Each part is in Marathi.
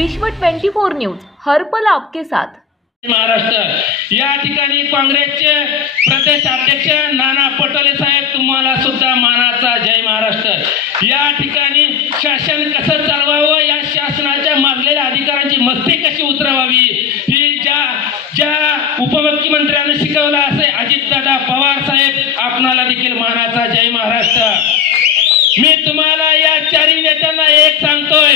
विश्व 24 न्यूज हर पल आपके साथ। महाराष्ट्र या ठिकाणी काँग्रेसचे प्रदेश अध्यक्ष नाना पटोले साहेब, तुम्हाला सुद्धा मानाचा जय महाराष्ट्र। या ठिकाणी शासन कसं चालवावं, या शासनाच्या मागलेल्या अधिकाऱ्यांची मस्ती कशी उतरवावी, ही ज्या उपमुख्यमंत्र्यांनी शिकवलं असे अजितदादा पवार साहेब, आपणाला देखील मानाचा जय महाराष्ट्र। मी तुम्हाला या चारही नेत्यांना एक सांगतोय,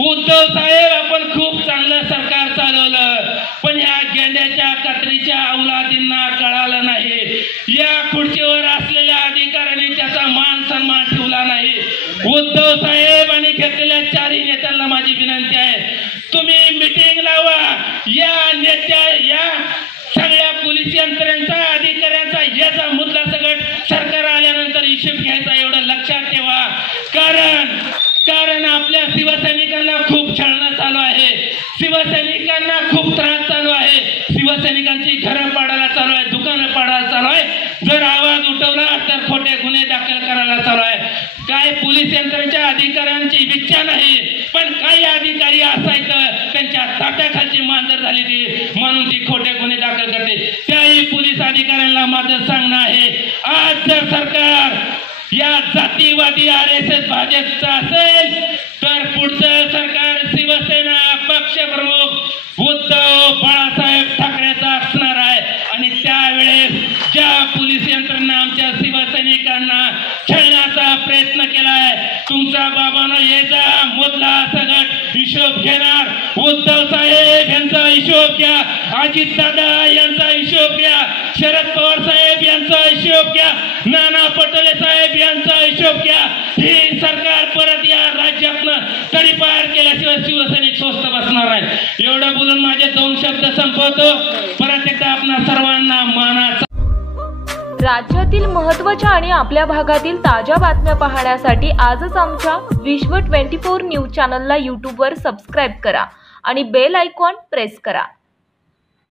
उद्धव साहेब आपण खूप चांगलं सरकार चालवलं, पण या गेंड्याच्या कत्रीच्या औलादींना कळालं नाही, या खुर्चीवर असलेल्या अधिकाऱ्यांनी त्याचा मान सन्मान ठेवला नाही। उद्धव साहेब आणि घेतलेल्या चारही नेत्यांना माझी विनंती आहे, तुम्ही मीटिंग लावा, या सगळ्या पोलीस यंत्रणेचा अधिकाऱ्यांचा याचा मुद्दा सगळं सरकार आल्यानंतर हिशोब घ्यायचा, एवढं लक्षात ठेवा। कारण आपल्या शिवसैनिकांना खूप छळणं चालू आहे, शिवसैनिकांना खूप त्रास चालू आहे, शिवसैनिकांची घरं पाडायला चालू आहे, दुकानं पाडायला चालू आहे, जर आवाज उठवला तर खोटे गुन्हे दाखल करायला चालू आहे। काय पोलीस यंत्रणेच्या अधिकाऱ्यांची इच्छा नाही, पण काही अधिकारी असायचं त्यांच्या ताटाखालची मांजर झाली ती, म्हणून ती खोटे गुन्हे दाखल करते। त्याही पोलीस अधिकाऱ्यांना माझं सांगणं आहे, आज जर सरकार या जातीवादी RSS भाजपचं असेल तर पुढचं सरकार शिवसेना पक्षप्रमुख उद्धव बाळासाहेब ठाकरेंचं असणार आहे। आणि त्यावेळेस ज्या पोलीस यंत्रणा आमच्या शिवसैनिकांना छळण्याचा प्रयत्न केलाय, तुमचा बाबांनो याचा मुद्दा सगळं हिशोब घेणार। उद्धव साहेब यांचा हिशोब घ्या, अजितदादा यांचा हिशोब घ्या, शरद पवार साहेब यांचा हिशोब घ्या, नाना पटोले साहेब यांचा हिशोब घ्या। ही सरकार परत या राज्यातनं तडीपार केल्याशिवाय शिवसैनिक स्वस्त बसणार नाही। एवढं बोलून माझे 2 शब्द संपवतो। परत एकदा आपणा सर्वांना मानाचा। राज्यातील महत्त्वाच्या आणि आपल्या भागातील ताज्या बातम्या पाहण्यासाठी आजच आमच्या विश्व 24 न्यूज चॅनलला YouTube वर सबस्क्राईब करा आणि बेल आयकॉन प्रेस करा।